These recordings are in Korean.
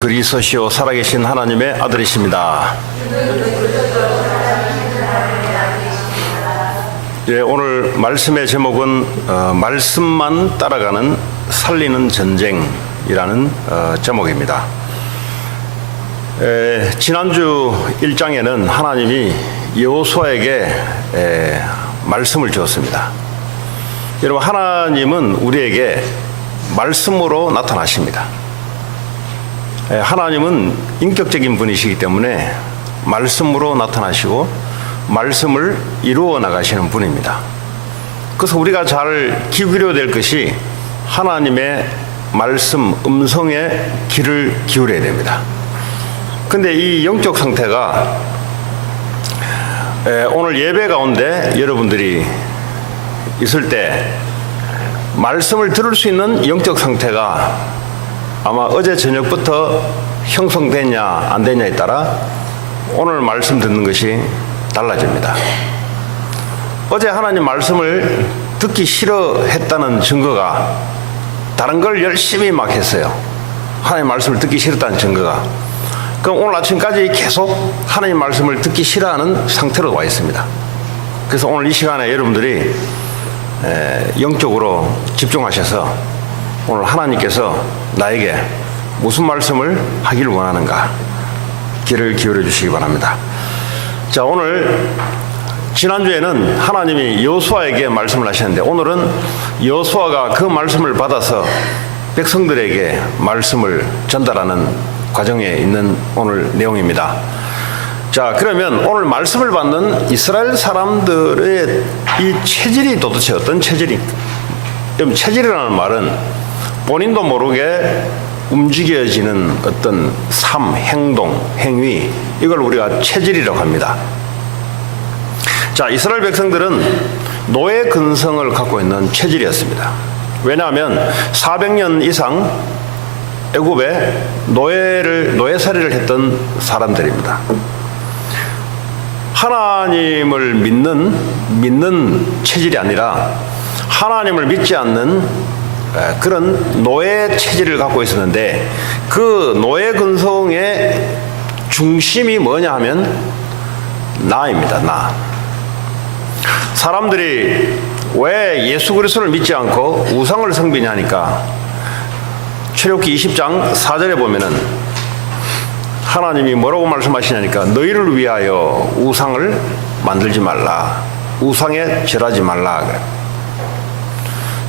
그리스도시요 살아계신 하나님의 아들이십니다. 예, 오늘 말씀의 제목은 말씀만 따라가는 살리는 전쟁이라는 제목입니다. 지난주 1장에는 하나님이 여호수아에게 말씀을 주었습니다. 여러분, 하나님은 우리에게 말씀으로 나타나십니다. 하나님은 인격적인 분이시기 때문에 말씀으로 나타나시고 말씀을 이루어 나가시는 분입니다. 그래서 우리가 잘 기울여야 될 것이 하나님의 말씀, 음성에 귀를 기울여야 됩니다. 근데 이 영적 상태가 오늘 예배 가운데 여러분들이 있을 때 말씀을 들을 수 있는 영적 상태가 아마 어제 저녁부터 형성됐냐 안 됐냐에 따라 오늘 말씀 듣는 것이 달라집니다. 어제 하나님 말씀을 듣기 싫어했다는 증거가 다른 걸 열심히 막 했어요. 하나님 말씀을 듣기 싫었다는 증거가. 그럼 오늘 아침까지 계속 하나님 말씀을 듣기 싫어하는 상태로 와 있습니다. 그래서 오늘 이 시간에 여러분들이 영적으로 집중하셔서 오늘 하나님께서 나에게 무슨 말씀을 하기를 원하는가 귀를 기울여 주시기 바랍니다. 자, 오늘 지난주에는 하나님이 여호수아에게 말씀을 하셨는데 오늘은 여호수아가 그 말씀을 받아서 백성들에게 말씀을 전달하는 과정에 있는 오늘 내용입니다. 자, 그러면 오늘 말씀을 받는 이스라엘 사람들의 이 체질이 도대체 어떤 체질인가? 체질이라는 말은 본인도 모르게 움직여지는 어떤 삶, 행동, 행위, 이걸 우리가 체질이라고 합니다. 자, 이스라엘 백성들은 노예 근성을 갖고 있는 체질이었습니다. 왜냐하면 400년 이상 애굽에 노예살이를 했던 사람들입니다. 하나님을 믿는 체질이 아니라 하나님을 믿지 않는 그런 노예 체질을 갖고 있었는데 그 노예 근성의 중심이 뭐냐 하면 나입니다. 나. 사람들이 왜 예수 그리스도를 믿지 않고 우상을 섬기냐 하니까 출애굽기 20장 4절에 보면은 하나님이 뭐라고 말씀하시냐니까 너희를 위하여 우상을 만들지 말라, 우상에 절하지 말라 그래.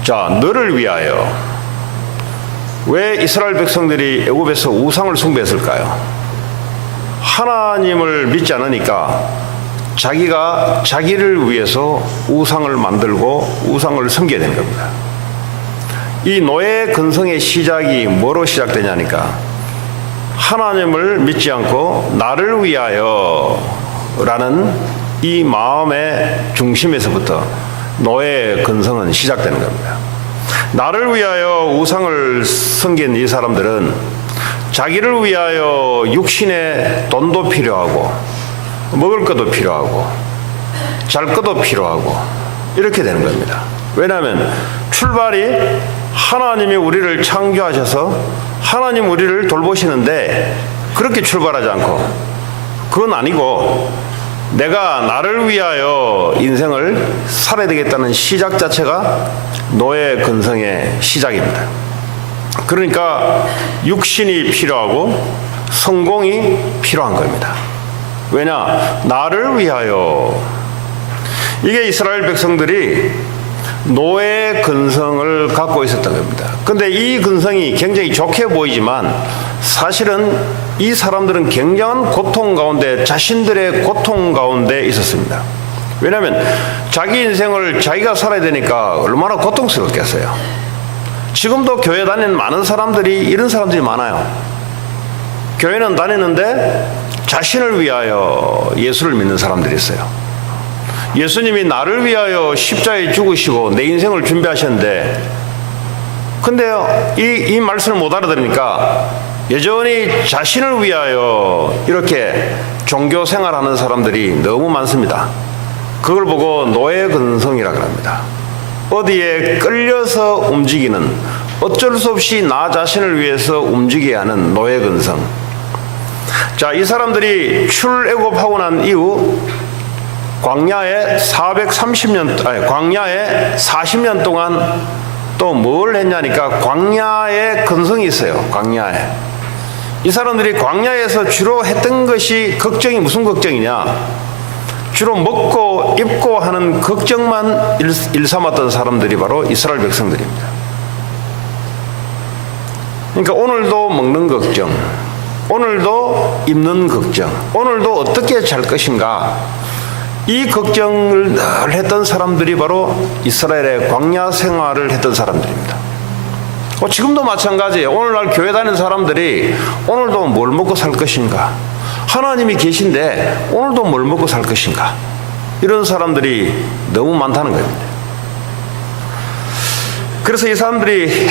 자, 너를 위하여. 왜 이스라엘 백성들이 애굽에서 우상을 숭배했을까요? 하나님을 믿지 않으니까 자기가 자기를 위해서 우상을 만들고 우상을 섬겨야 되는 겁니다. 이 노예 근성의 시작이 뭐로 시작되냐니까 하나님을 믿지 않고 나를 위하여 라는 이 마음의 중심에서부터 노예 근성은 시작되는 겁니다. 나를 위하여 우상을 섬긴 이 사람들은 자기를 위하여 육신의 돈도 필요하고 먹을 것도 필요하고 잘 것도 필요하고 이렇게 되는 겁니다. 왜냐하면 출발이 하나님이 우리를 창조하셔서 하나님 우리를 돌보시는데 그렇게 출발하지 않고 그건 아니고 내가 나를 위하여 인생을 살아야 되겠다는 시작 자체가 노예 근성의 시작입니다. 그러니까 육신이 필요하고 성공이 필요한 겁니다. 왜냐? 나를 위하여. 이게 이스라엘 백성들이 노예 근성을 갖고 있었던 겁니다. 근데 이 근성이 굉장히 좋게 보이지만 사실은 이 사람들은 굉장한 고통 가운데, 자신들의 고통 가운데 있었습니다. 왜냐하면 자기 인생을 자기가 살아야 되니까 얼마나 고통스럽겠어요. 지금도 교회 다니는 많은 사람들이 이런 사람들이 많아요. 교회는 다니는데 자신을 위하여 예수를 믿는 사람들이 있어요. 예수님이 나를 위하여 십자가에 죽으시고 내 인생을 준비하셨는데 근데 이 말씀을 못 알아들으니까 여전히 자신을 위하여 이렇게 종교 생활하는 사람들이 너무 많습니다. 그걸 보고 노예 근성이라고 합니다. 어디에 끌려서 움직이는, 어쩔 수 없이 나 자신을 위해서 움직여야 하는 노예근성. 자, 이 사람들이 출애굽하고 난 이후 광야에 40년 동안 또 뭘 했냐니까 광야에 근성이 있어요. 광야에. 이 사람들이 광야에서 주로 했던 것이 걱정이 무슨 걱정이냐? 주로 먹고 입고 하는 걱정만 일삼았던 사람들이 바로 이스라엘 백성들입니다. 그러니까 오늘도 먹는 걱정, 오늘도 입는 걱정, 오늘도 어떻게 잘 것인가, 이 걱정을 늘 했던 사람들이 바로 이스라엘의 광야 생활을 했던 사람들입니다. 지금도 마찬가지예요. 오늘날 교회 다니는 사람들이 오늘도 뭘 먹고 살 것인가, 하나님이 계신데 오늘도 뭘 먹고 살 것인가, 이런 사람들이 너무 많다는 겁니다. 그래서 이 사람들이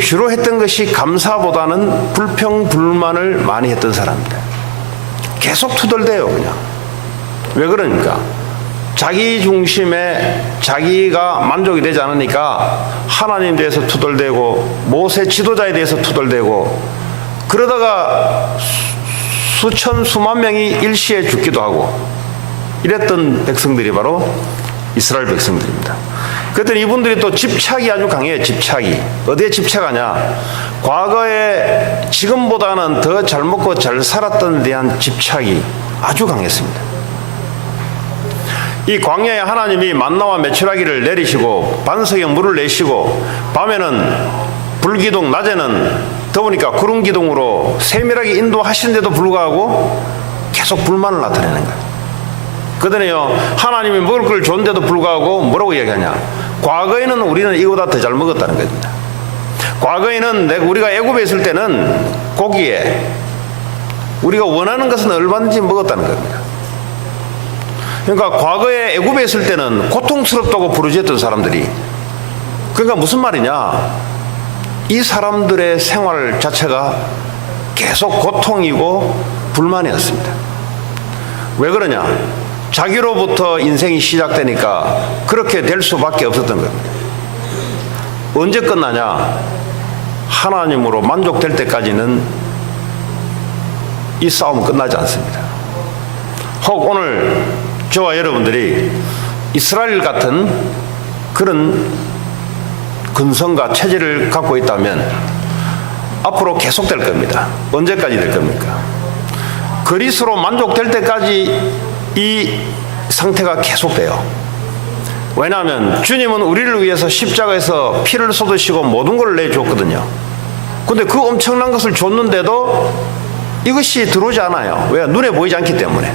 주로 했던 것이 감사보다는 불평불만을 많이 했던 사람입니다. 계속 투덜대요, 그냥. 왜 그러니까? 자기 중심에 자기가 만족이 되지 않으니까 하나님에 대해서 투덜대고 모세 지도자에 대해서 투덜대고, 그러다가 수천 수만 명이 일시에 죽기도 하고 이랬던 백성들이 바로 이스라엘 백성들입니다. 그랬더니 이분들이 또 집착이 아주 강해요. 집착이. 어디에 집착하냐? 과거에 지금보다는 더 잘 먹고 잘 살았던 데 대한 집착이 아주 강했습니다. 이 광야에 하나님이 만나와 메추라기를 내리시고 반석에 물을 내시고 밤에는 불기둥, 낮에는 더우니까 구름기둥으로 세밀하게 인도하시는데도 불구하고 계속 불만을 나타내는 거예요. 그러더니요, 하나님이 먹을 걸 줬는데도 불구하고 뭐라고 얘기하냐? 과거에는 우리는 이거보다 더 잘 먹었다는 겁니다. 과거에는 우리가 애굽에 있을 때는 고기에 우리가 원하는 것은 얼마든지 먹었다는 겁니다. 그러니까 과거에 애굽에 있을 때는 고통스럽다고 부르짖었던 사람들이, 그러니까 무슨 말이냐? 이 사람들의 생활 자체가 계속 고통이고 불만이었습니다. 왜 그러냐? 자기로부터 인생이 시작되니까 그렇게 될 수밖에 없었던 겁니다. 언제 끝나냐? 하나님으로 만족될 때까지는 이 싸움은 끝나지 않습니다. 혹 오늘 저와 여러분들이 이스라엘 같은 그런 근성과 체질을 갖고 있다면 앞으로 계속될 겁니다. 언제까지 될 겁니까? 그리스로 만족될 때까지 이 상태가 계속돼요. 왜냐하면 주님은 우리를 위해서 십자가에서 피를 쏟으시고 모든 걸 내줬거든요. 근데 그 엄청난 것을 줬는데도 이것이 들어오지 않아요. 왜? 눈에 보이지 않기 때문에.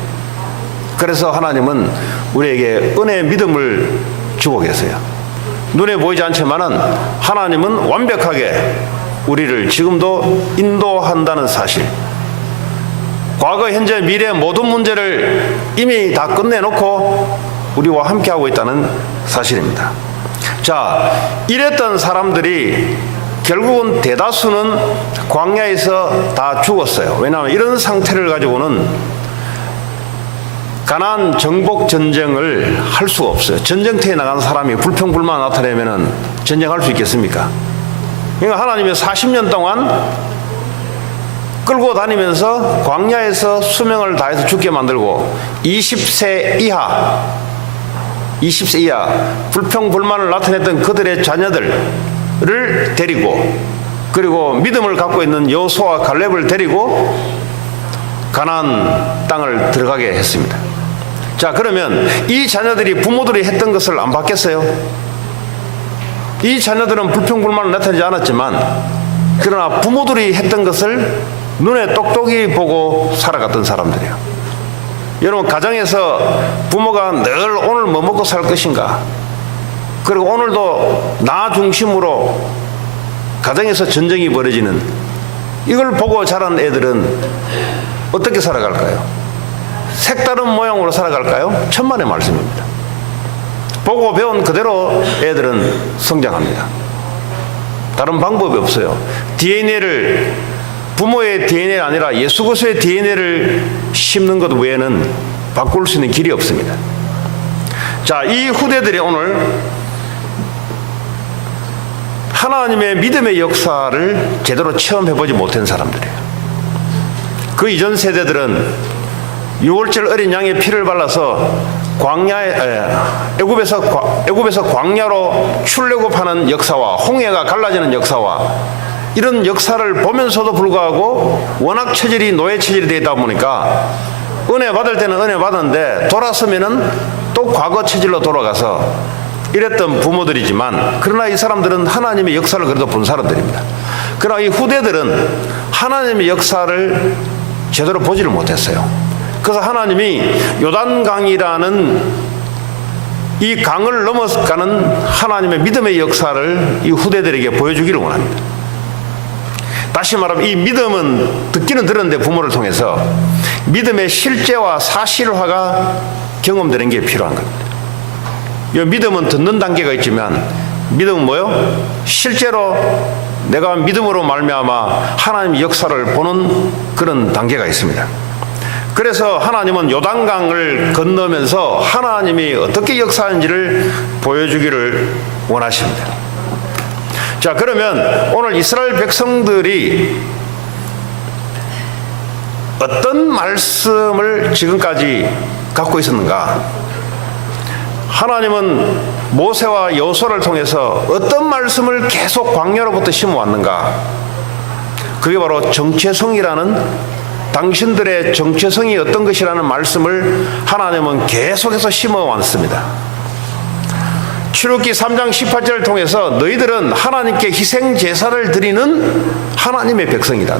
그래서 하나님은 우리에게 은혜의 믿음을 주고 계세요. 눈에 보이지 않지만은 하나님은 완벽하게 우리를 지금도 인도한다는 사실, 과거, 현재, 미래 모든 문제를 이미 다 끝내놓고 우리와 함께하고 있다는 사실입니다. 자, 이랬던 사람들이 결국은 대다수는 광야에서 다 죽었어요. 왜냐하면 이런 상태를 가지고는 가나안 정복 전쟁을 할 수가 없어요. 전쟁터에 나간 사람이 불평불만 나타내면은 전쟁할 수 있겠습니까? 그러니까 하나님이 40년 동안 끌고 다니면서 광야에서 수명을 다해서 죽게 만들고 20세 이하 불평불만을 나타냈던 그들의 자녀들을 데리고, 그리고 믿음을 갖고 있는 여호수아와 갈렙을 데리고 가나안 땅을 들어가게 했습니다. 자, 그러면 이 자녀들이 부모들이 했던 것을 안 받겠어요? 이 자녀들은 불평불만을 나타내지 않았지만, 그러나 부모들이 했던 것을 눈에 똑똑히 보고 살아갔던 사람들이에요. 여러분, 가정에서 부모가 늘 오늘 뭐 먹고 살 것인가, 그리고 오늘도 나 중심으로 가정에서 전쟁이 벌어지는, 이걸 보고 자란 애들은 어떻게 살아갈까요? 색다른 모양으로 살아갈까요? 천만의 말씀입니다. 보고 배운 그대로 애들은 성장합니다. 다른 방법이 없어요. DNA를, 부모의 DNA가 아니라 예수 그리스도의 DNA를 심는 것 외에는 바꿀 수 있는 길이 없습니다. 자, 이 후대들이 오늘 하나님의 믿음의 역사를 제대로 체험해보지 못한 사람들이에요. 그 이전 세대들은 유월절 어린 양의 피를 발라서 애굽에서 광야로 출애굽하는 역사와 홍해가 갈라지는 역사와 이런 역사를 보면서도 불구하고 워낙 체질이 노예 체질이 되어 있다 보니까 은혜 받을 때는 은혜 받았는데 돌아서면은 또 과거 체질로 돌아가서 이랬던 부모들이지만, 그러나 이 사람들은 하나님의 역사를 그래도 본 사람들입니다. 그러나 이 후대들은 하나님의 역사를 제대로 보지를 못했어요. 그래서 하나님이 요단강이라는 이 강을 넘어가는 하나님의 믿음의 역사를 이 후대들에게 보여주기를 원합니다. 다시 말하면 이 믿음은 듣기는 들었는데 부모를 통해서 믿음의 실제와 사실화가 경험되는 게 필요한 겁니다. 이 믿음은 듣는 단계가 있지만 믿음은 뭐요? 실제로 내가 믿음으로 말미암아 하나님의 역사를 보는 그런 단계가 있습니다. 그래서 하나님은 요단강을 건너면서 하나님이 어떻게 역사하는지를 보여주기를 원하십니다. 자, 그러면 오늘 이스라엘 백성들이 어떤 말씀을 지금까지 갖고 있었는가? 하나님은 모세와 여호수아를 통해서 어떤 말씀을 계속 광야로부터 심어왔는가? 그게 바로 정체성이라는, 당신들의 정체성이 어떤 것이라는 말씀을 하나님은 계속해서 심어왔습니다. 출애굽기 3장 18절을 통해서 너희들은 하나님께 희생 제사를 드리는 하나님의 백성이다.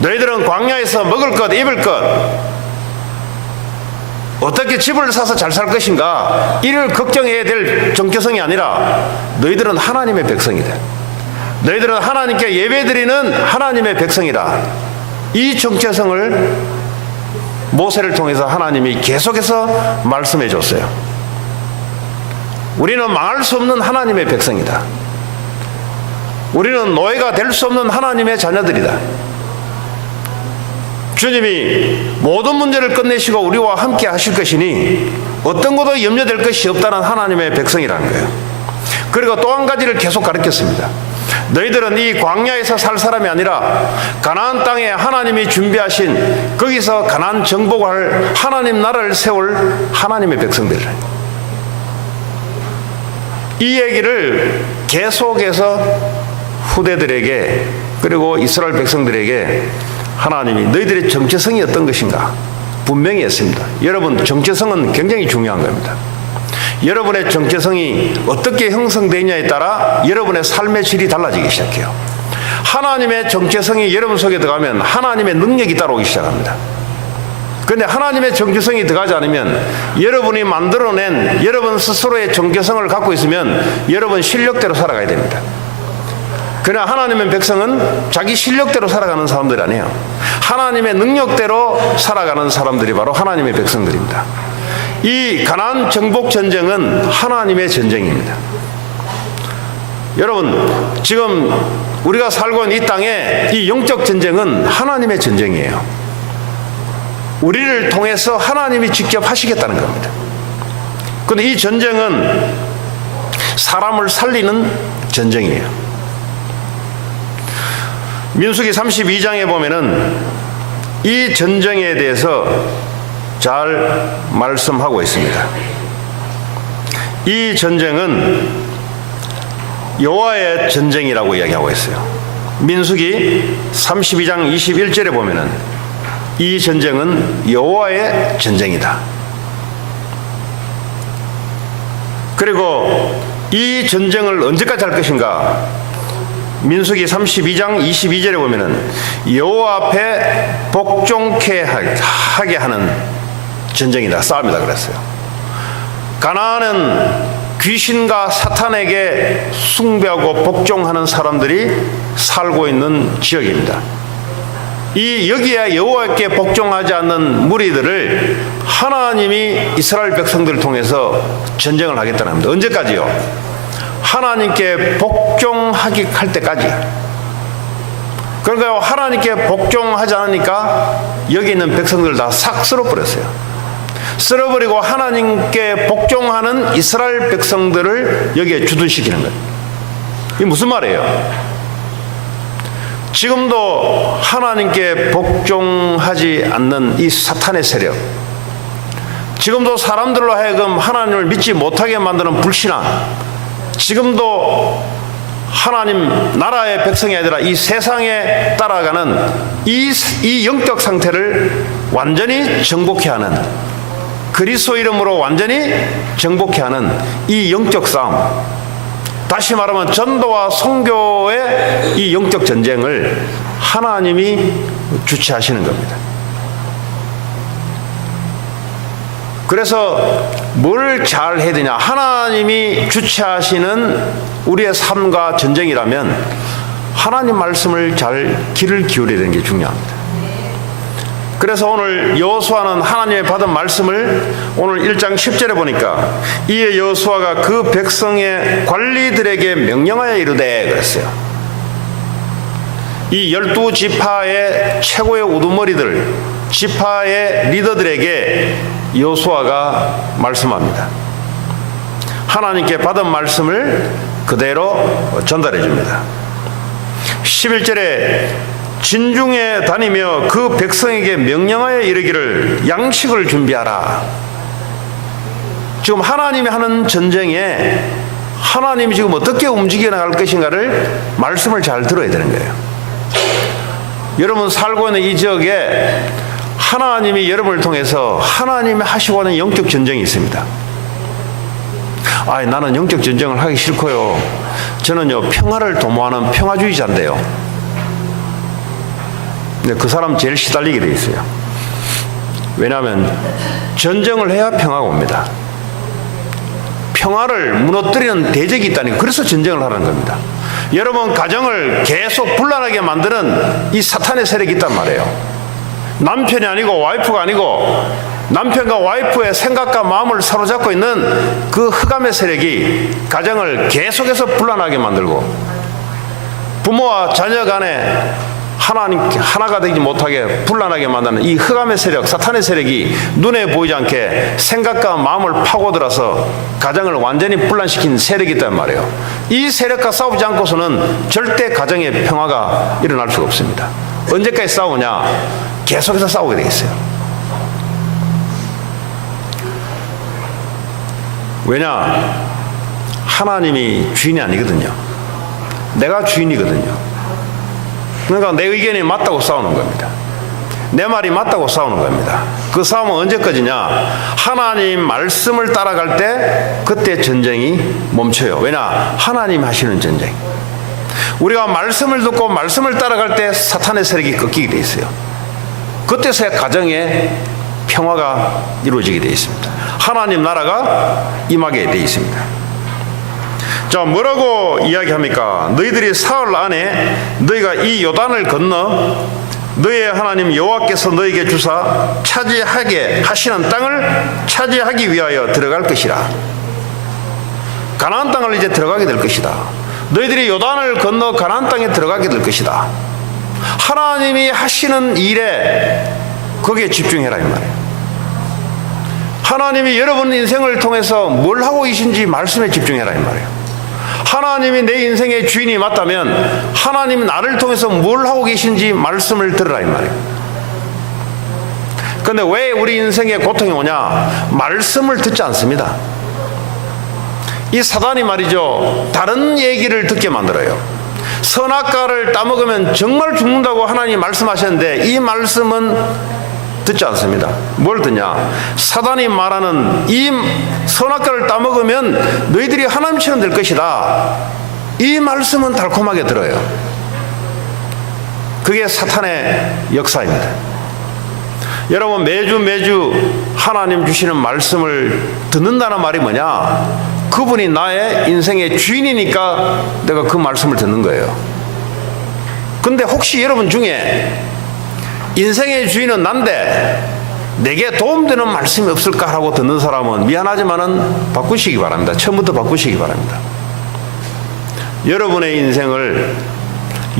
너희들은 광야에서 먹을 것, 입을 것, 어떻게 집을 사서 잘 살 것인가, 이를 걱정해야 될 정체성이 아니라 너희들은 하나님의 백성이다. 너희들은 하나님께 예배드리는 하나님의 백성이다. 이 정체성을 모세를 통해서 하나님이 계속해서 말씀해 줬어요. 우리는 망할 수 없는 하나님의 백성이다. 우리는 노예가 될 수 없는 하나님의 자녀들이다. 주님이 모든 문제를 끝내시고 우리와 함께 하실 것이니 어떤 것도 염려될 것이 없다는 하나님의 백성이라는 거예요. 그리고 또 한 가지를 계속 가르쳤습니다. 너희들은 이 광야에서 살 사람이 아니라 가나안 땅에 하나님이 준비하신, 거기서 가나안 정복할 하나님 나라를 세울 하나님의 백성들이라. 이 얘기를 계속해서 후대들에게, 그리고 이스라엘 백성들에게 하나님이 너희들의 정체성이 어떤 것인가 분명히 했습니다. 여러분, 정체성은 굉장히 중요한 겁니다. 여러분의 정체성이 어떻게 형성되느냐에 따라 여러분의 삶의 질이 달라지기 시작해요. 하나님의 정체성이 여러분 속에 들어가면 하나님의 능력이 따라오기 시작합니다. 그런데 하나님의 정체성이 들어가지 않으면, 여러분이 만들어낸 여러분 스스로의 정체성을 갖고 있으면 여러분 실력대로 살아가야 됩니다. 그러나 하나님의 백성은 자기 실력대로 살아가는 사람들이 아니에요. 하나님의 능력대로 살아가는 사람들이 바로 하나님의 백성들입니다. 이 가나안 정복 전쟁은 하나님의 전쟁입니다. 여러분, 지금 우리가 살고 있는 이 땅에 이 영적 전쟁은 하나님의 전쟁이에요. 우리를 통해서 하나님이 직접 하시겠다는 겁니다. 그런데 이 전쟁은 사람을 살리는 전쟁이에요. 민수기 32장에 보면은 이 전쟁에 대해서 잘 말씀하고 있습니다. 이 전쟁은 여호와의 전쟁이라고 이야기하고 있어요. 민수기 32장 21절에 보면은 이 전쟁은 여호와의 전쟁이다. 그리고 이 전쟁을 언제까지 할 것인가? 민수기 32장 22절에 보면은 여호와 앞에 복종케 하게 하는 전쟁이다, 싸움이다 그랬어요. 가나안은 귀신과 사탄에게 숭배하고 복종하는 사람들이 살고 있는 지역입니다. 여기에 여호와께 복종하지 않는 무리들을 하나님이 이스라엘 백성들을 통해서 전쟁을 하겠다는 겁니다. 언제까지요? 하나님께 복종하기 할 때까지. 그러니까 하나님께 복종하지 않으니까 여기 있는 백성들 다 싹 쓸어버렸어요. 쓸어버리고 하나님께 복종하는 이스라엘 백성들을 여기에 주둔시키는 거예요. 이게 무슨 말이에요? 지금도 하나님께 복종하지 않는 이 사탄의 세력, 지금도 사람들로 하여금 하나님을 믿지 못하게 만드는 불신앙, 지금도 하나님 나라의 백성이 아니라 이 세상에 따라가는 이 영적 상태를 완전히 정복해 하는, 그리스도 이름으로 완전히 정복해 하는 이 영적 싸움, 다시 말하면 전도와 선교의 이 영적 전쟁을 하나님이 주최하시는 겁니다. 그래서 뭘 잘 해야 되냐? 하나님이 주최하시는 우리의 삶과 전쟁이라면 하나님 말씀을 잘 귀를 기울여야 되는 게 중요합니다. 그래서 오늘 여호수아는 하나님의 받은 말씀을 오늘 1장 10절에 보니까 이에 여호수아가 그 백성의 관리들에게 명령하여 이르되 그랬어요. 이 12지파의 최고의 우두머리들, 지파의 리더들에게 여호수아가 말씀합니다. 하나님께 받은 말씀을 그대로 전달해 줍니다. 11절에 진중에 다니며 그 백성에게 명령하여 이르기를 양식을 준비하라. 지금 하나님이 하는 전쟁에 하나님이 지금 어떻게 움직여 나갈 것인가를 말씀을 잘 들어야 되는 거예요. 여러분 살고 있는 이 지역에 하나님이 여러분을 통해서 하나님이 하시고 하는 영적 전쟁이 있습니다. 나는 영적 전쟁을 하기 싫고요. 저는요 평화를 도모하는 평화주의자인데요. 근데 그 사람 제일 시달리게 돼 있어요. 왜냐하면 전쟁을 해야 평화가 옵니다. 평화를 무너뜨리는 대적이 있다니, 그래서 전쟁을 하는 겁니다. 여러분 가정을 계속 불안하게 만드는 이 사탄의 세력이 있단 말이에요. 남편이 아니고 와이프가 아니고 남편과 와이프의 생각과 마음을 사로잡고 있는 그 흑암의 세력이 가정을 계속해서 불안하게 만들고, 부모와 자녀 간에 하나님 하나가 되지 못하게 불안하게 만드는 이 흑암의 세력, 사탄의 세력이 눈에 보이지 않게 생각과 마음을 파고들어서 가정을 완전히 분란시킨 세력이 있단 말이에요. 이 세력과 싸우지 않고서는 절대 가정의 평화가 일어날 수가 없습니다. 언제까지 싸우냐? 계속해서 싸우게 되겠어요. 왜냐? 하나님이 주인이 아니거든요. 내가 주인이거든요. 그러니까 내 의견이 맞다고 싸우는 겁니다. 내 말이 맞다고 싸우는 겁니다. 그 싸움은 언제까지냐? 하나님 말씀을 따라갈 때 그때 전쟁이 멈춰요. 왜냐? 하나님 하시는 전쟁. 우리가 말씀을 듣고 말씀을 따라갈 때 사탄의 세력이 꺾이게 돼 있어요. 그때서야 가정에 평화가 이루어지게 돼 있습니다. 하나님 나라가 임하게 돼 있습니다. 자, 뭐라고 이야기합니까? 너희들이 사흘 안에 너희가 이 요단을 건너 너희의 하나님 여호와께서 너희에게 주사 차지하게 하시는 땅을 차지하기 위하여 들어갈 것이라. 가나안 땅을 이제 들어가게 될 것이다. 너희들이 요단을 건너 가나안 땅에 들어가게 될 것이다. 하나님이 하시는 일에 거기에 집중해라 이 말이에요. 하나님이 여러분 인생을 통해서 뭘 하고 계신지 말씀에 집중해라 이 말이에요. 하나님이 내 인생의 주인이 맞다면 하나님이 나를 통해서 뭘 하고 계신지 말씀을 들으라 이 말이에요. 그런데 왜 우리 인생에 고통이 오냐? 말씀을 듣지 않습니다. 이 사단이 말이죠, 다른 얘기를 듣게 만들어요. 선악과를 따먹으면 정말 죽는다고 하나님이 말씀하셨는데 이 말씀은 듣지 않습니다. 뭘 듣냐? 사단이 말하는 이 선악과를 따먹으면 너희들이 하나님처럼 될 것이다. 이 말씀은 달콤하게 들어요. 그게 사탄의 역사입니다. 여러분 매주 하나님 주시는 말씀을 듣는다는 말이 뭐냐? 그분이 나의 인생의 주인이니까 내가 그 말씀을 듣는 거예요. 근데 혹시 여러분 중에 인생의 주인은 난데 내게 도움되는 말씀이 없을까 하고 듣는 사람은 미안하지만은 바꾸시기 바랍니다. 처음부터 바꾸시기 바랍니다. 여러분의 인생을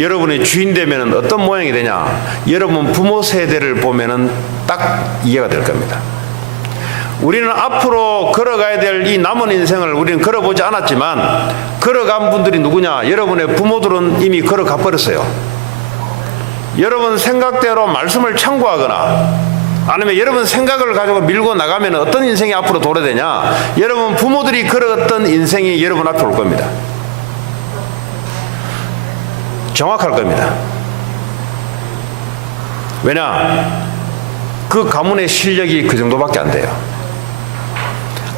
여러분의 주인 되면 어떤 모양이 되냐? 여러분 부모 세대를 보면은 딱 이해가 될 겁니다. 우리는 앞으로 걸어가야 될 이 남은 인생을 우리는 걸어보지 않았지만 걸어간 분들이 누구냐? 여러분의 부모들은 이미 걸어가 버렸어요. 여러분 생각대로 말씀을 참고하거나 아니면 여러분 생각을 가지고 밀고 나가면 어떤 인생이 앞으로 도래되냐? 여러분 부모들이 걸었던 인생이 여러분 앞에 올 겁니다. 정확할 겁니다. 왜냐? 그 가문의 실력이 그 정도밖에 안 돼요.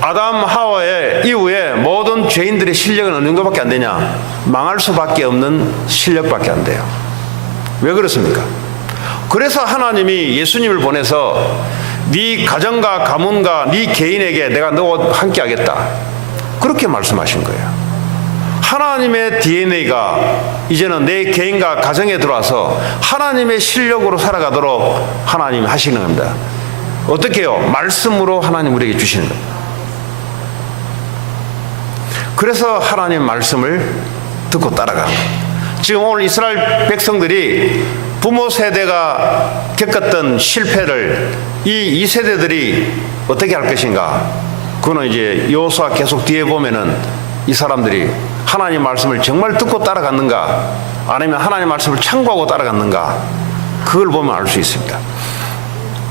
아담 하와의 이후에 모든 죄인들의 실력은 어느 정도밖에 안 되냐? 망할 수밖에 없는 실력밖에 안 돼요. 왜 그렇습니까? 그래서 하나님이 예수님을 보내서 네 가정과 가문과 네 개인에게 내가 너와 함께 하겠다, 그렇게 말씀하신 거예요. 하나님의 DNA가 이제는 내 개인과 가정에 들어와서 하나님의 실력으로 살아가도록 하나님이 하시는 겁니다. 어떻게 해요? 말씀으로 하나님 우리에게 주시는 겁니다. 그래서 하나님 말씀을 듣고 따라가는 거예요. 지금 오늘 이스라엘 백성들이 부모 세대가 겪었던 실패를 이 세대들이 어떻게 할 것인가? 그거는 이제 여호수아 계속 뒤에 보면은 이 사람들이 하나님 말씀을 정말 듣고 따라갔는가, 아니면 하나님 말씀을 참고하고 따라갔는가, 그걸 보면 알 수 있습니다.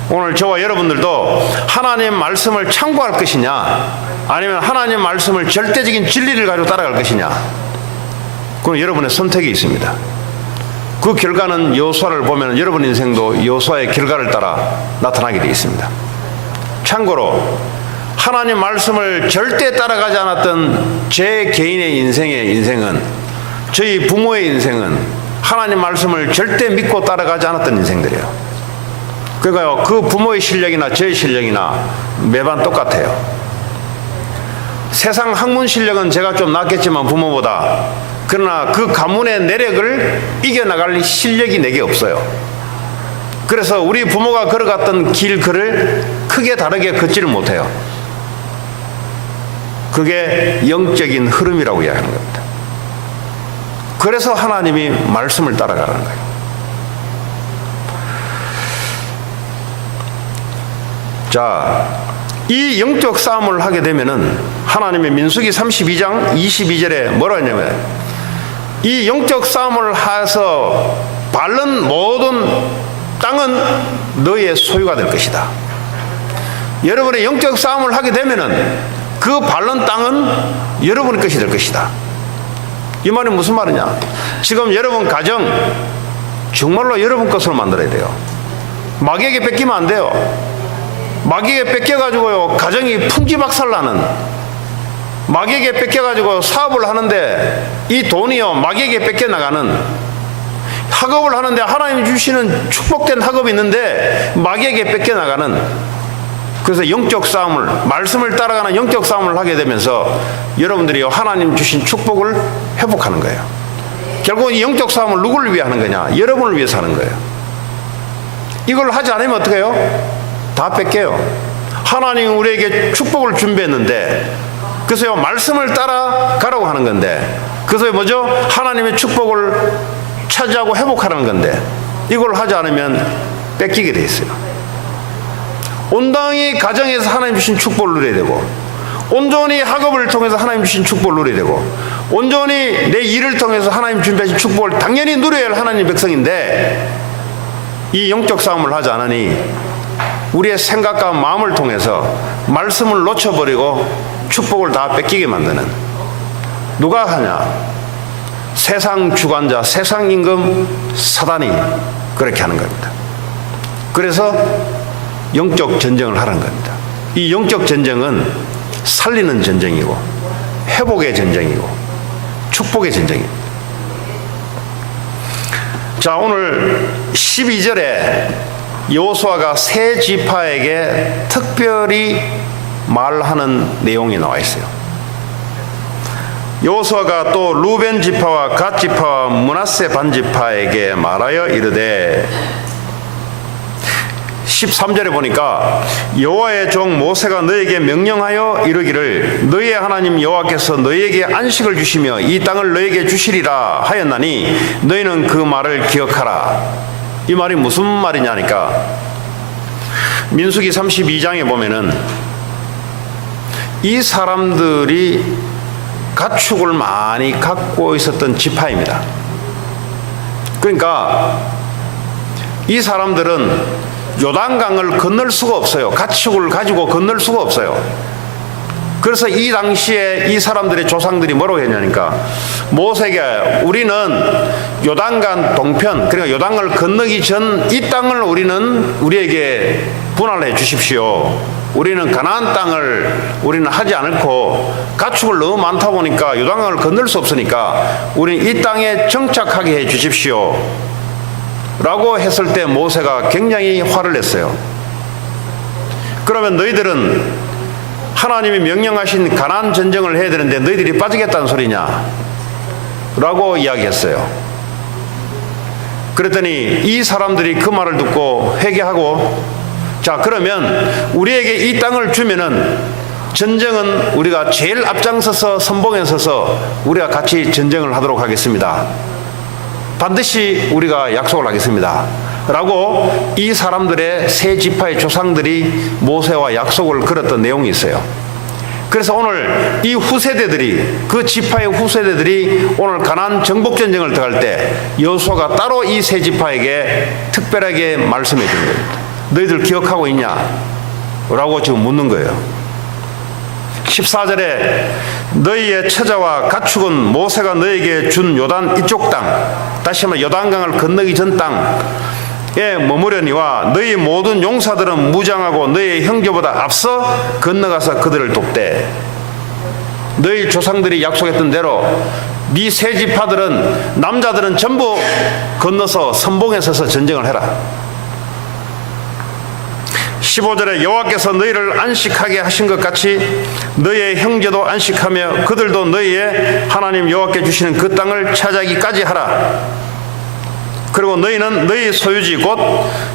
오늘 저와 여러분들도 하나님 말씀을 참고할 것이냐, 아니면 하나님 말씀을 절대적인 진리를 가지고 따라갈 것이냐, 그건 여러분의 선택이 있습니다. 그 결과는 여호수아를 보면 여러분 인생도 여호수아의 결과를 따라 나타나게 되어 있습니다. 참고로 하나님 말씀을 절대 따라가지 않았던 제 개인의 인생은, 저희 부모의 인생은 하나님 말씀을 절대 믿고 따라가지 않았던 인생들이에요. 그러니까요, 그 부모의 실력이나 저의 실력이나 매반 똑같아요. 세상 학문 실력은 제가 좀 낫겠지만 부모보다, 그러나 그 가문의 내력을 이겨나갈 실력이 내게 없어요. 그래서 우리 부모가 걸어갔던 길을 크게 다르게 걷지를 못해요. 그게 영적인 흐름이라고 이야기하는 겁니다. 그래서 하나님이 말씀을 따라가는 거예요. 자, 이 영적 싸움을 하게 되면은 하나님의 민수기 32장 22절에 뭐라 했냐면, 이 영적 싸움을 해서 밟는 모든 땅은 너의 소유가 될 것이다. 여러분의 영적 싸움을 하게 되면은 그 밟는 땅은 여러분의 것이 될 것이다. 이 말이 무슨 말이냐? 지금 여러분 가정 정말로 여러분 것으로 만들어야 돼요. 마귀에게 뺏기면 안 돼요. 마귀에게 뺏겨가지고요, 가정이 풍지박살나는, 마귀에게 뺏겨가지고 사업을 하는데 이 돈이요 마귀에게 뺏겨나가는, 학업을 하는데 하나님이 주시는 축복된 학업이 있는데 마귀에게 뺏겨나가는, 그래서 영적 싸움을, 말씀을 따라가는 영적 싸움을 하게 되면서 여러분들이 하나님 주신 축복을 회복하는 거예요. 결국 이 영적 싸움을 누구를 위해 하는 거냐? 여러분을 위해서 하는 거예요. 이걸 하지 않으면 어떻게 해요? 다 뺏겨요. 하나님 우리에게 축복을 준비했는데, 그래서 말씀을 따라가라고 하는 건데, 그래서 뭐죠? 하나님의 축복을 차지하고 회복하라는 건데, 이걸 하지 않으면 뺏기게 돼 있어요. 온전히 가정에서 하나님 주신 축복을 누려야 되고, 온전히 학업을 통해서 하나님 주신 축복을 누려야 되고, 온전히 내 일을 통해서 하나님 준비하신 축복을 당연히 누려야 할 하나님 백성인데, 이 영적 싸움을 하지 않으니 우리의 생각과 마음을 통해서 말씀을 놓쳐버리고 축복을 다 뺏기게 만드는, 누가 하냐? 세상 주관자, 세상 임금 사단이 그렇게 하는 겁니다. 그래서 영적 전쟁을 하라는 겁니다. 이 영적 전쟁은 살리는 전쟁이고 회복의 전쟁이고 축복의 전쟁입니다. 자, 오늘 12절에 여호수아가 세 지파에게 특별히 말하는 내용이 나와 있어요. 여호수아가 또 루벤 지파와 갓 지파와 므낫세 반 지파에게 말하여 이르되, 13절에 보니까 여호와의 종 모세가 너에게 명령하여 이르기를 너희의 하나님 여호와께서 너희에게 안식을 주시며 이 땅을 너희에게 주시리라 하였나니 너희는 그 말을 기억하라. 이 말이 무슨 말이냐니까, 민수기 32장에 보면은 이 사람들이 가축을 많이 갖고 있었던 지파입니다. 그러니까 이 사람들은 요단강을 건널 수가 없어요. 가축을 가지고 건널 수가 없어요. 그래서 이 당시에 이 사람들의 조상들이 뭐라고 했냐니까, 모세에게 우리는 요단강 동편, 그러니까 요단강을 건너기 전 이 땅을 우리에게 분할해 주십시오. 우리는 가나안 땅을 우리는 하지 않고 가축을 너무 많다 보니까 요단강을 건널 수 없으니까 우리는 이 땅에 정착하게 해 주십시오 라고 했을 때 모세가 굉장히 화를 냈어요. 그러면 너희들은 하나님이 명령하신 가나안 전쟁을 해야 되는데 너희들이 빠지겠다는 소리냐 라고 이야기했어요. 그랬더니 이 사람들이 그 말을 듣고 회개하고, 자 그러면 우리에게 이 땅을 주면은 전쟁은 우리가 제일 앞장서서 선봉에 서서 우리가 같이 전쟁을 하도록 하겠습니다. 반드시 우리가 약속을 하겠습니다 라고 이 사람들의 세 지파의 조상들이 모세와 약속을 걸었던 내용이 있어요. 그래서 오늘 이 후세대들이, 그 지파의 후세대들이 오늘 가나안 정복전쟁을 들어갈 때 여호수아가 따로 이 세 지파에게 특별하게 말씀해 준 겁니다. 너희들 기억하고 있냐? 라고 지금 묻는 거예요. 14절에 너희의 처자와 가축은 모세가 너희에게 준 요단 이쪽 땅, 다시 말해 요단강을 건너기 전 땅에 머무려니와 너희 모든 용사들은 무장하고 너희 형제보다 앞서 건너가서 그들을 돕되, 너희 조상들이 약속했던 대로 네 세 지파들은, 남자들은 전부 건너서 선봉에 서서 전쟁을 해라. 15절에 여호와께서 너희를 안식하게 하신 것 같이 너희의 형제도 안식하며 그들도 너희의 하나님 여호와께 주시는 그 땅을 차지하기까지 하라. 그리고 너희는 너희 소유지 곧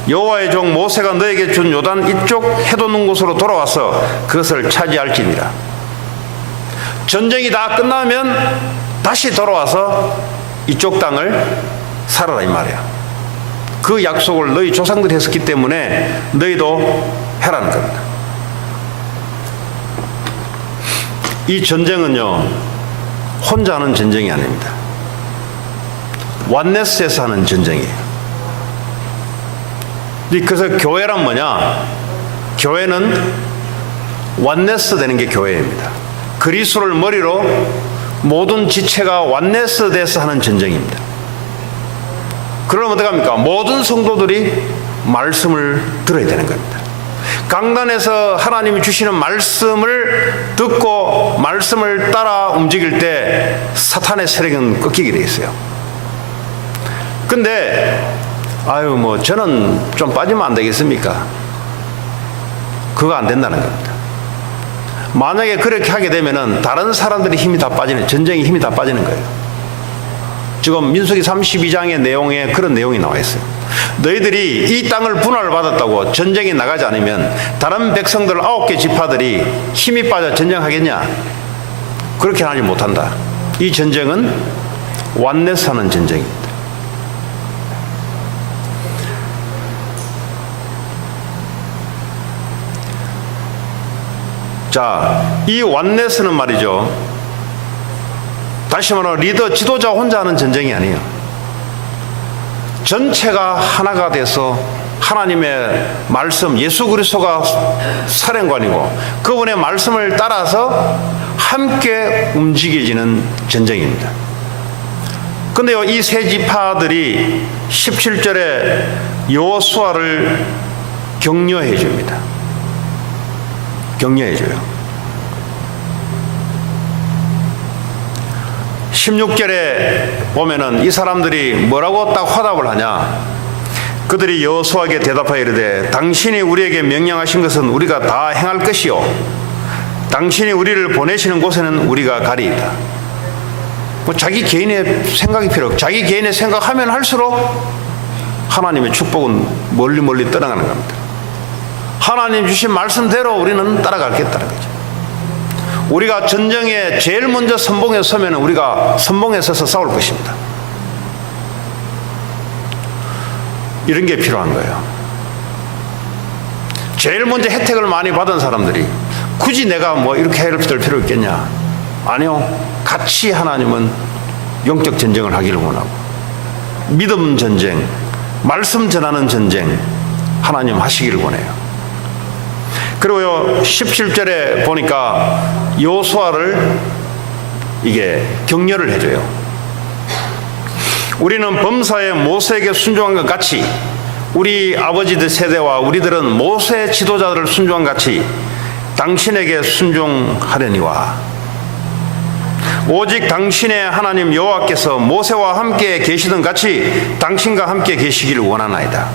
여호와의 종 모세가 너희에게 준 요단 이쪽 해돋는 곳으로 돌아와서 그것을 차지할지니라. 전쟁이 다 끝나면 다시 돌아와서 이쪽 땅을 살아라 이 말이야. 그 약속을 너희 조상들이 했었기 때문에 너희도 해라는 겁니다. 이 전쟁은요, 혼자 하는 전쟁이 아닙니다. 원네스에서 하는 전쟁이에요. 그래서 교회란 뭐냐? 교회는 원네스 되는 게 교회입니다. 그리스도를 머리로 모든 지체가 원네스 돼서 하는 전쟁입니다. 그러면 어떡합니까? 모든 성도들이 말씀을 들어야 되는 겁니다. 강단에서 하나님이 주시는 말씀을 듣고 말씀을 따라 움직일 때 사탄의 세력은 꺾이게 돼 있어요. 근데 저는 좀 빠지면 안 되겠습니까? 그거 안 된다는 겁니다. 만약에 그렇게 하게 되면은 다른 사람들의 힘이 다 빠지는, 전쟁의 힘이 다 빠지는 거예요. 지금 민수기 32장의 내용에 그런 내용이 나와 있어요. 너희들이 이 땅을 분할을 받았다고 전쟁에 나가지 않으면 다른 백성들 9개 지파들이 힘이 빠져 전쟁하겠냐? 그렇게 하지 못한다. 이 전쟁은 원네스 하는 전쟁입니다. 자, 이 원네스는 말이죠, 다시 말하면 리더, 지도자 혼자 하는 전쟁이 아니에요. 전체가 하나가 돼서 하나님의 말씀, 예수 그리스도가 사령관이고 그분의 말씀을 따라서 함께 움직여지는 전쟁입니다. 근데요, 이 세 지파들이 17절에 여호수아를 격려해 줍니다. 격려해 줘요. 16절에 보면은 이 사람들이 뭐라고 딱 화답을 하냐? 그들이 여호수아에게 대답하여 이르되 당신이 우리에게 명령하신 것은 우리가 다 행할 것이요 당신이 우리를 보내시는 곳에는 우리가 가리이다. 자기 개인의 생각이 필요 없고 자기 개인의 생각하면 할수록 하나님의 축복은 멀리 멀리 떠나가는 겁니다. 하나님 주신 말씀대로 우리는 따라가겠다는 거죠. 우리가 전쟁에 제일 먼저 선봉에 서면 우리가 선봉에 서서 싸울 것입니다. 이런 게 필요한 거예요. 제일 먼저 혜택을 많이 받은 사람들이, 굳이 내가 뭐 이렇게 해를 들 필요 있겠냐? 아니요. 같이 하나님은 영적 전쟁을 하기를 원하고, 믿음 전쟁, 말씀 전하는 전쟁 하나님 하시기를 원해요. 그리고요 17절에 보니까 여호수아를 이게 격려를 해줘요. 우리는 범사에 모세에게 순종한 것 같이, 우리 아버지들 세대와 우리들은 모세 지도자들을 순종한 같이 당신에게 순종하려니와, 오직 당신의 하나님 여호와께서 모세와 함께 계시던 같이 당신과 함께 계시기를 원하나이다.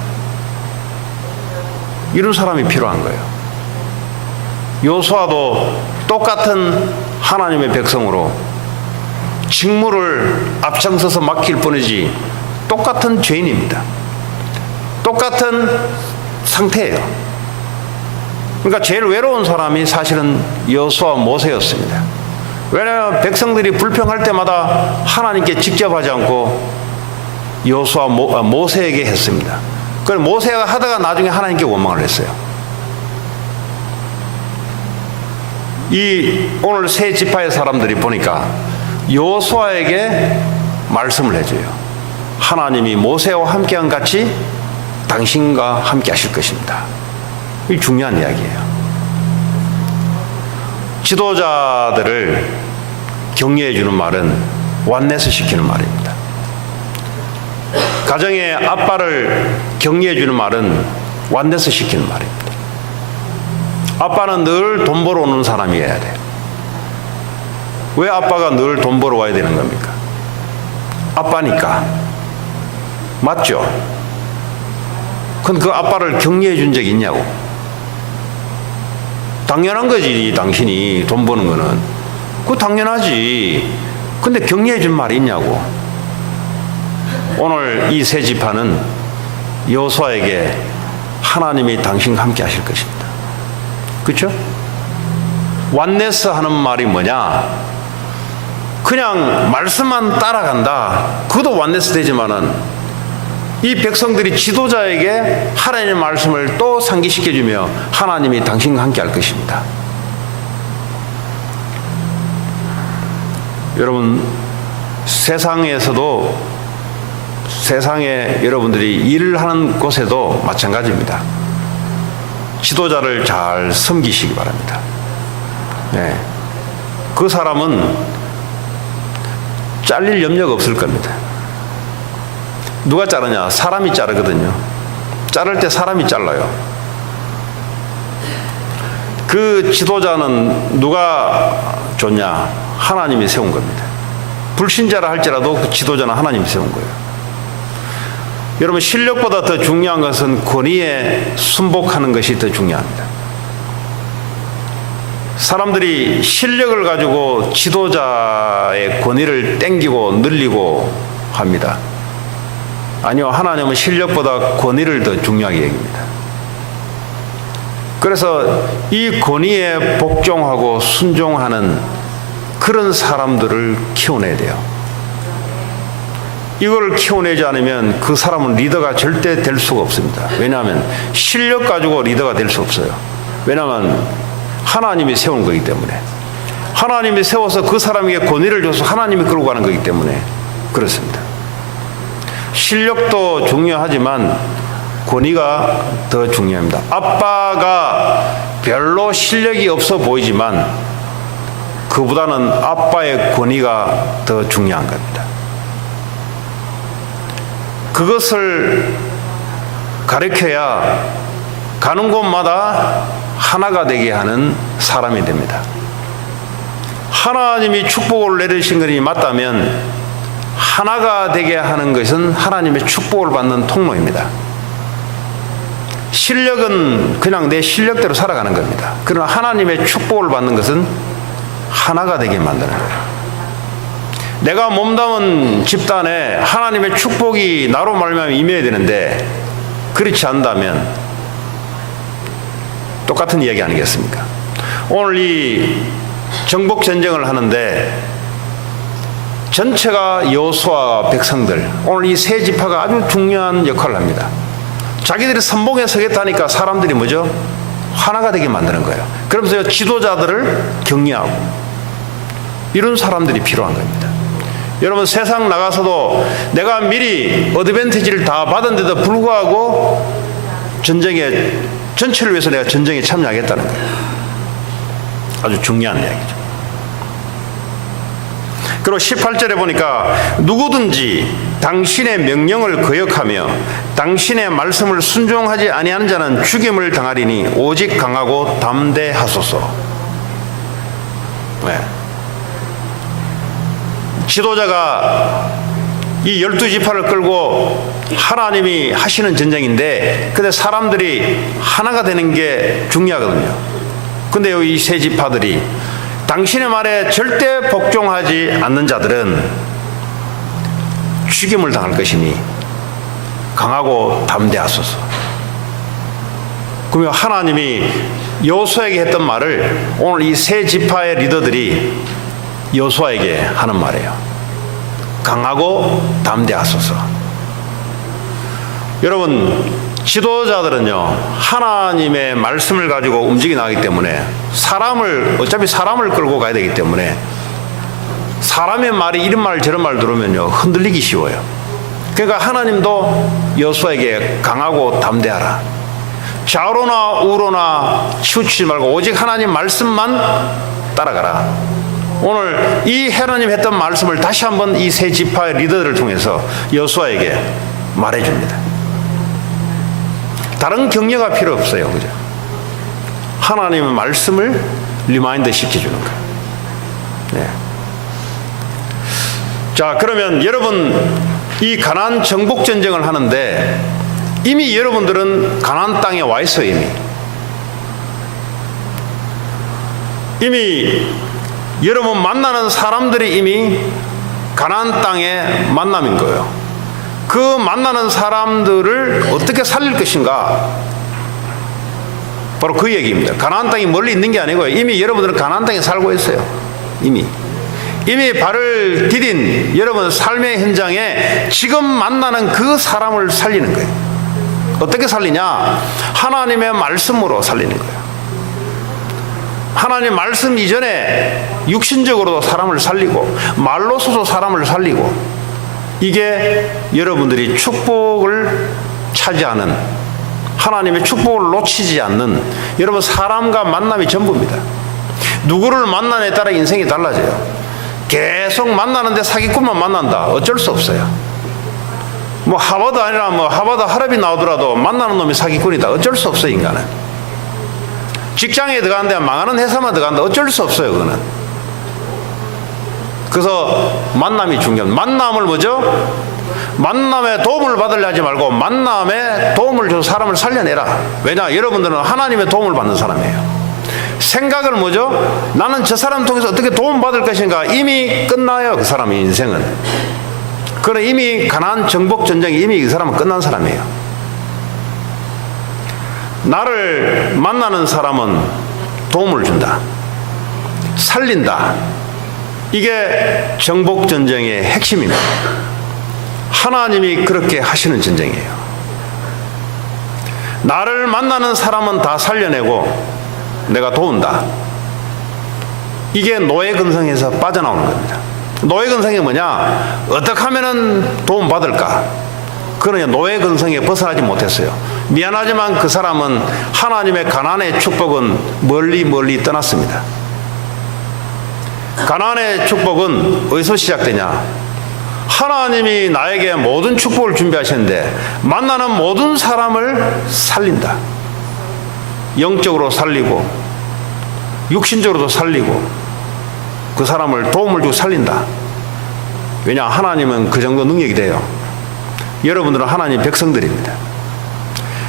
이런 사람이 필요한 거예요. 여호수아도 똑같은 하나님의 백성으로 직무를 앞장서서 맡길 뿐이지 똑같은 죄인입니다. 똑같은 상태예요. 그러니까 제일 외로운 사람이 사실은 여호수아 모세였습니다. 왜냐하면 백성들이 불평할 때마다 하나님께 직접 하지 않고 여호수아 모세에게 했습니다. 그래서 모세가 하다가 나중에 하나님께 원망을 했어요. 이 오늘 세 지파의 사람들이 보니까 여호수아에게 말씀을 해줘요. 하나님이 모세와 함께한 같이 당신과 함께 하실 것입니다. 이 중요한 이야기예요. 지도자들을 격려해 주는 말은 완넷을 시키는 말입니다. 가정의 아빠를 격려해 주는 말은 완넷을 시키는 말입니다. 아빠는 늘 돈 벌어 오는 사람이어야 돼요. 왜 아빠가 늘 돈 벌어 와야 되는 겁니까? 아빠니까. 맞죠? 근데 그 아빠를 격려해 준 적이 있냐고. 당연한 거지. 당신이 돈 버는 거는 그거 당연하지. 근데 격려해 준 말이 있냐고. 오늘 이 세 지파는 여호수아에게 하나님이 당신과 함께 하실 것입니다. 그렇죠? 완네스 하는 말이 뭐냐? 그냥 말씀만 따라간다. 그것도 완네스 되지만은 이 백성들이 지도자에게 하나님의 말씀을 또 상기시켜주며 하나님이 당신과 함께 할 것입니다. 여러분, 세상에서도, 세상에 여러분들이 일을 하는 곳에도 마찬가지입니다. 지도자를 잘 섬기시기 바랍니다. 네. 그 사람은 잘릴 염려가 없을 겁니다. 누가 자르냐? 사람이 자르거든요. 자를 때 사람이 잘라요. 그 지도자는 누가 줬냐? 하나님이 세운 겁니다. 불신자라 할지라도 그 지도자는 하나님이 세운 거예요. 여러분, 실력보다 더 중요한 것은 권위에 순복하는 것이 더 중요합니다. 사람들이 실력을 가지고 지도자의 권위를 땡기고 늘리고 합니다. 아니요, 하나님은 실력보다 권위를 더 중요하게 여깁니다. 그래서 이 권위에 복종하고 순종하는 그런 사람들을 키워내야 돼요. 이걸 키워내지 않으면 그 사람은 리더가 절대 될 수가 없습니다. 왜냐하면 실력 가지고 리더가 될 수 없어요. 왜냐하면 하나님이 세운 거기 때문에, 하나님이 세워서 그 사람에게 권위를 줘서 하나님이 끌고 가는 거기 때문에 그렇습니다. 실력도 중요하지만 권위가 더 중요합니다. 아빠가 별로 실력이 없어 보이지만 그보다는 아빠의 권위가 더 중요한 겁니다. 그것을 가르쳐야 가는 곳마다 하나가 되게 하는 사람이 됩니다. 하나님이 축복을 내리신 것이 맞다면 하나가 되게 하는 것은 하나님의 축복을 받는 통로입니다. 실력은 그냥 내 실력대로 살아가는 겁니다. 그러나 하나님의 축복을 받는 것은 하나가 되게 만드는 거예요. 내가 몸담은 집단에 하나님의 축복이 나로 말미암아 임해야 되는데 그렇지 않다면 똑같은 이야기 아니겠습니까? 오늘 이 정복 전쟁을 하는데 전체가 여호수아 백성들, 오늘 이 세 지파가 아주 중요한 역할을 합니다. 자기들이 선봉에 서겠다니까 사람들이 뭐죠? 하나가 되게 만드는 거예요. 그러면서 지도자들을 격려하고 이런 사람들이 필요한 겁니다. 여러분 세상 나가서도 내가 미리 어드밴티지를 다 받은데도 불구하고 전체를 위해서 내가 전쟁에 참여하겠다는 거예요. 아주 중요한 이야기죠. 그리고 18절에 보니까 누구든지 당신의 명령을 거역하며 당신의 말씀을 순종하지 아니하는 자는 죽임을 당하리니 오직 강하고 담대하소서. 네. 지도자가 이 12지파를 끌고 하나님이 하시는 전쟁인데 근데 사람들이 하나가 되는 게 중요하거든요. 근데 이 세 지파들이 당신의 말에 절대 복종하지 않는 자들은 죽임을 당할 것이니 강하고 담대하소서. 그러면 하나님이 여호수아에게 했던 말을 오늘 이 세 지파의 리더들이 여호수아에게 하는 말이에요. 강하고 담대하소서. 여러분 지도자들은요 하나님의 말씀을 가지고 움직여 나가기 때문에 어차피 사람을 끌고 가야 되기 때문에 사람의 말이 이런 말 저런 말 들으면요 흔들리기 쉬워요. 그러니까 하나님도 여호수아에게 강하고 담대하라, 좌우로나 우로나 치우치지 말고 오직 하나님 말씀만 따라가라. 오늘 이 하나님 했던 말씀을 다시 한번 이 세 지파의 리더들을 통해서 여호수아에게 말해줍니다. 다른 격려가 필요 없어요. 그죠? 하나님의 말씀을 리마인드 시켜주는 거예요. 네. 자, 그러면 여러분 이 가나안 정복 전쟁을 하는데 이미 여러분들은 가나안 땅에 와 있어요. 이미 여러분 만나는 사람들이 이미 가나안 땅의 만남인 거예요. 그 만나는 사람들을 어떻게 살릴 것인가, 바로 그 얘기입니다. 가나안 땅이 멀리 있는 게 아니고요. 이미 여러분들은 가나안 땅에 살고 있어요. 이미 발을 디딘 여러분 삶의 현장에 지금 만나는 그 사람을 살리는 거예요. 어떻게 살리냐? 하나님의 말씀으로 살리는 거예요. 하나님 말씀 이전에 육신적으로도 사람을 살리고 말로서도 사람을 살리고, 이게 여러분들이 축복을 차지하는, 하나님의 축복을 놓치지 않는 여러분 사람과 만남이 전부입니다. 누구를 만나냐에 따라 인생이 달라져요. 계속 만나는데 사기꾼만 만난다, 어쩔 수 없어요. 뭐 하버드 아니라 뭐 하버드 할아비 나오더라도 만나는 놈이 사기꾼이다, 어쩔 수 없어요. 인간은 직장에 들어가는데 망하는 회사만 들어간다, 어쩔 수 없어요. 그거는. 그래서 만남이 중요합니다. 만남을 뭐죠? 만남에 도움을 받으려 하지 말고 만남에 도움을 줘서 사람을 살려내라. 왜냐? 여러분들은 하나님의 도움을 받는 사람이에요. 생각을 뭐죠? 나는 저 사람 통해서 어떻게 도움받을 것인가, 이미 끝나요. 그 사람의 인생은. 그래, 이미 가나안 정복 전쟁이 이미 그 사람은 끝난 사람이에요. 나를 만나는 사람은 도움을 준다, 살린다. 이게 정복 전쟁의 핵심입니다. 하나님이 그렇게 하시는 전쟁이에요. 나를 만나는 사람은 다 살려내고 내가 도운다. 이게 노예근성에서 빠져나오는 겁니다. 노예근성이 뭐냐? 어떻게 하면 도움받을까? 그러나 노예근성에 벗어나지 못했어요. 미안하지만 그 사람은 하나님의 가나안의 축복은 멀리 떠났습니다. 가나안의 축복은 어디서 시작되냐? 하나님이 나에게 모든 축복을 준비하셨는데 만나는 모든 사람을 살린다. 영적으로 살리고 육신적으로도 살리고 그 사람을 도움을 주고 살린다. 왜냐? 하나님은 그 정도 능력이 돼요. 여러분들은 하나님 백성들입니다.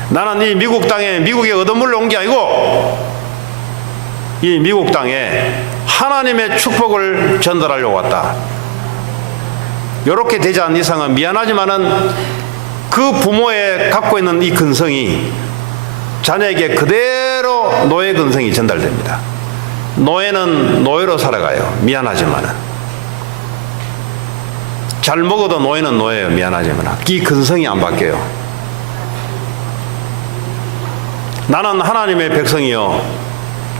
나는 이 미국 땅에 미국에 얻어물러 온 게 아니고 이 미국 땅에 하나님의 축복을 전달하려고 왔다. 이렇게 되지 않는 이상은 미안하지만은 그 부모의 갖고 있는 이 근성이 자녀에게 그대로 노예 근성이 전달됩니다. 노예는 노예로 살아가요. 미안하지만은. 잘 먹어도 노예는 노예예요. 미안하지만 이 근성이 안 바뀌어요. 나는 하나님의 백성이요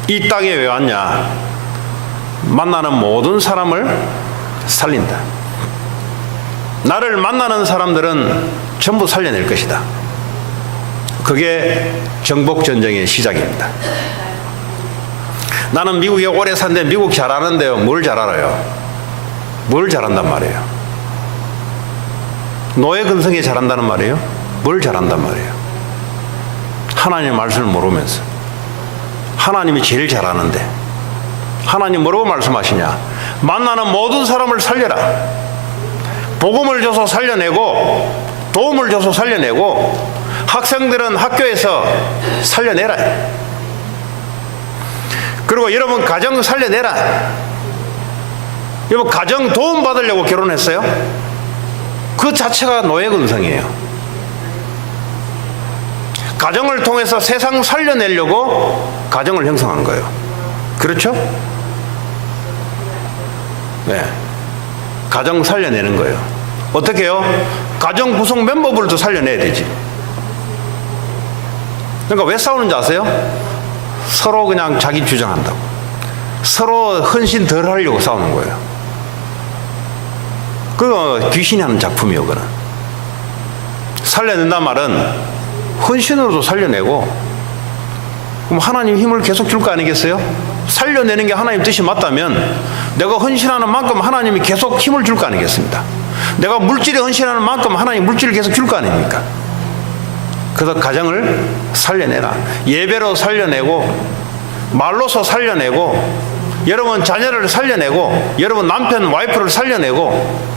이 땅에 왜 왔냐? 만나는 모든 사람을 살린다. 나를 만나는 사람들은 전부 살려낼 것이다. 그게 정복전쟁의 시작입니다. 나는 미국에 오래 산데 미국 잘 아는데요. 뭘 잘 알아요? 뭘 잘한단 말이에요? 노예 근성에 잘한다는 말이에요? 뭘 잘한단 말이에요? 하나님의 말씀을 모르면서. 하나님이 제일 잘하는데 하나님 뭐라고 말씀하시냐? 만나는 모든 사람을 살려라. 복음을 줘서 살려내고 도움을 줘서 살려내고 학생들은 학교에서 살려내라. 그리고 여러분 가정 살려내라. 여러분 가정 도움 받으려고 결혼했어요? 그 자체가 노예 근성이에요. 가정을 통해서 세상 살려내려고 가정을 형성한 거예요. 그렇죠? 네. 가정 살려내는 거예요. 어떻게 해요? 가정 구성 멤버들도 살려내야 되지. 그러니까 왜 싸우는지 아세요? 서로 그냥 자기 주장한다고. 서로 헌신 덜 하려고 싸우는 거예요. 그거 귀신이 하는 작품이에요. 그는 살려낸단 말은 헌신으로도 살려내고, 그럼 하나님 힘을 계속 줄 거 아니겠어요? 살려내는 게 하나님 뜻이 맞다면 내가 헌신하는 만큼 하나님이 계속 힘을 줄 거 아니겠습니까? 내가 물질에 헌신하는 만큼 하나님 물질을 계속 줄 거 아닙니까? 그래서 가정을 살려내라. 예배로 살려내고, 말로서 살려내고, 여러분 자녀를 살려내고, 여러분 남편 와이프를 살려내고,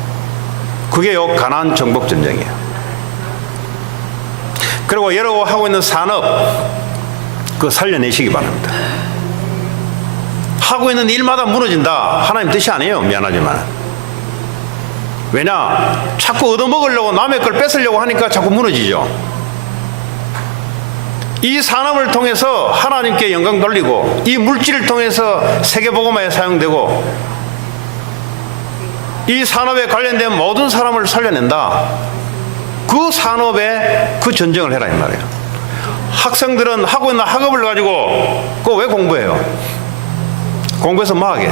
그게 요 가나안 정복 전쟁이에요. 그리고 여러분 하고 있는 산업, 그거 살려내시기 바랍니다. 하고 있는 일마다 무너진다. 하나님 뜻이 아니에요. 미안하지만. 왜냐? 자꾸 얻어먹으려고 남의 걸 뺏으려고 하니까 자꾸 무너지죠. 이 산업을 통해서 하나님께 영광 돌리고, 이 물질을 통해서 세계복음화에 사용되고, 이 산업에 관련된 모든 사람을 살려낸다. 그 산업에 그 전쟁을 해라 이 말이에요. 학생들은 하고 있는 학업을 가지고 그거 왜 공부해요? 공부해서 뭐 하게?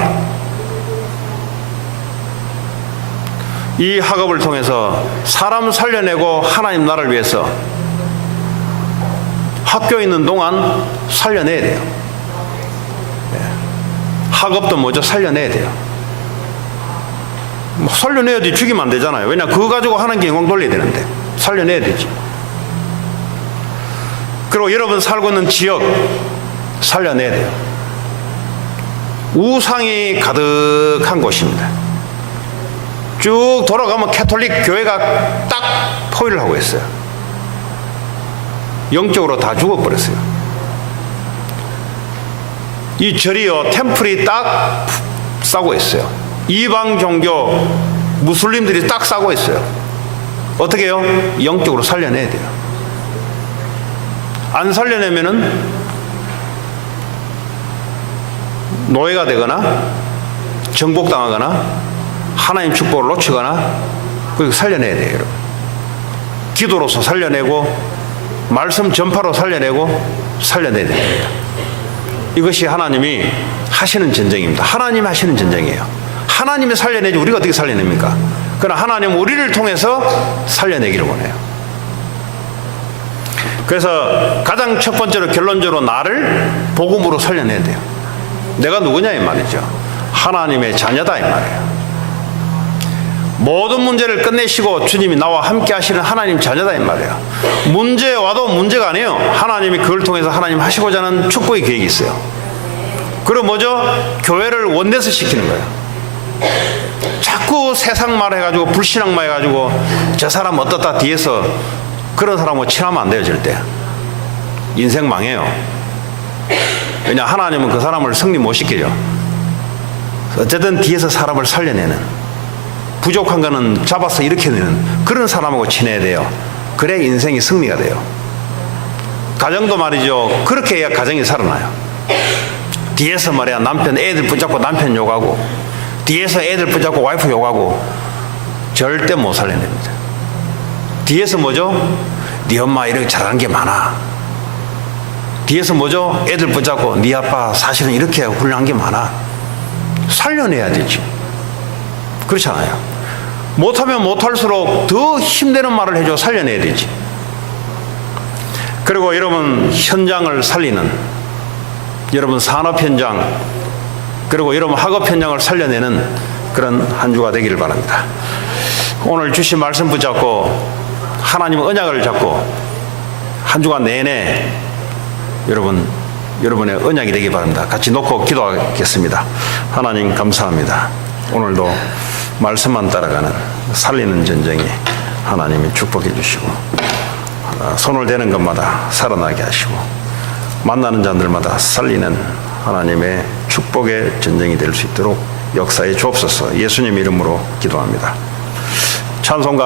이 학업을 통해서 사람 살려내고 하나님 나라를 위해서 학교에 있는 동안 살려내야 돼요. 학업도 먼저 살려내야 돼요. 뭐 살려내야지 죽이면 안 되잖아요. 왜냐? 그거 가지고 하나님께 영광 돌려야 되는데 살려내야 되지. 그리고 여러분 살고 있는 지역 살려내야 돼요. 우상이 가득한 곳입니다. 쭉 돌아가면 캐톨릭 교회가 딱 포위를 하고 있어요. 영적으로 다 죽어버렸어요. 이 절이요, 템플이 딱 싸고 있어요. 이방 종교 무슬림들이 딱 싸고 있어요. 어떻게 해요? 영적으로 살려내야 돼요. 안 살려내면은 노예가 되거나 정복당하거나 하나님 축복을 놓치거나, 그리고 살려내야 돼요. 여러분. 기도로서 살려내고, 말씀 전파로 살려내고, 살려내야 됩니다. 이것이 하나님이 하시는 전쟁입니다. 하나님이 하시는 전쟁이에요. 하나님이 살려내지 우리가 어떻게 살려냅니까? 그러나 하나님은 우리를 통해서 살려내기를 원해요. 그래서 가장 첫 번째로 결론적으로 나를 복음으로 살려내야 돼요. 내가 누구냐 이 말이죠. 하나님의 자녀다 이 말이에요. 모든 문제를 끝내시고 주님이 나와 함께 하시는 하나님 자녀다 이 말이에요. 문제 와도 문제가 아니에요. 하나님이 그걸 통해서 하나님 하시고자 하는 축복의 계획이 있어요. 그리고 뭐죠? 교회를 원내서 시키는 거예요. 자꾸 세상 말 해가지고 불신앙 말 해가지고 저 사람 어떻다 뒤에서 그런 사람하고 친하면 안 돼요. 절대. 인생 망해요. 왜냐? 하나님은 그 사람을 승리 못 시켜요. 어쨌든 뒤에서 사람을 살려내는, 부족한 거는 잡아서 일으켜내는 그런 사람하고 친해야 돼요. 그래야 인생이 승리가 돼요. 가정도 말이죠. 그렇게 해야 가정이 살아나요. 뒤에서 말이야 남편 애들 붙잡고 남편 욕하고, 뒤에서 애들 붙잡고 와이프 욕하고 절대 못 살려냅니다. 뒤에서 뭐죠? 네 엄마 이렇게 잘하는 게 많아. 뒤에서 뭐죠? 애들 붙잡고 네 아빠 사실은 이렇게 훌륭한 게 많아. 살려내야 되지. 그렇잖아요. 못하면 못할수록 더 힘드는 말을 해줘. 살려내야 되지. 그리고 여러분 현장을 살리는, 여러분 산업 현장, 그리고 여러분 학업 현장을 살려내는 그런 한 주가 되기를 바랍니다. 오늘 주신 말씀 붙잡고 하나님의 언약을 잡고 한 주간 내내 여러분의 언약이 되기 바랍니다. 같이 놓고 기도하겠습니다. 하나님 감사합니다. 오늘도 말씀만 따라가는 살리는 전쟁이 하나님이 축복해 주시고 손을 대는 것마다 살아나게 하시고 만나는 자들마다 살리는 하나님의 축복의 전쟁이 될 수 있도록 역사에 주옵소서. 예수님 이름으로 기도합니다. 찬송가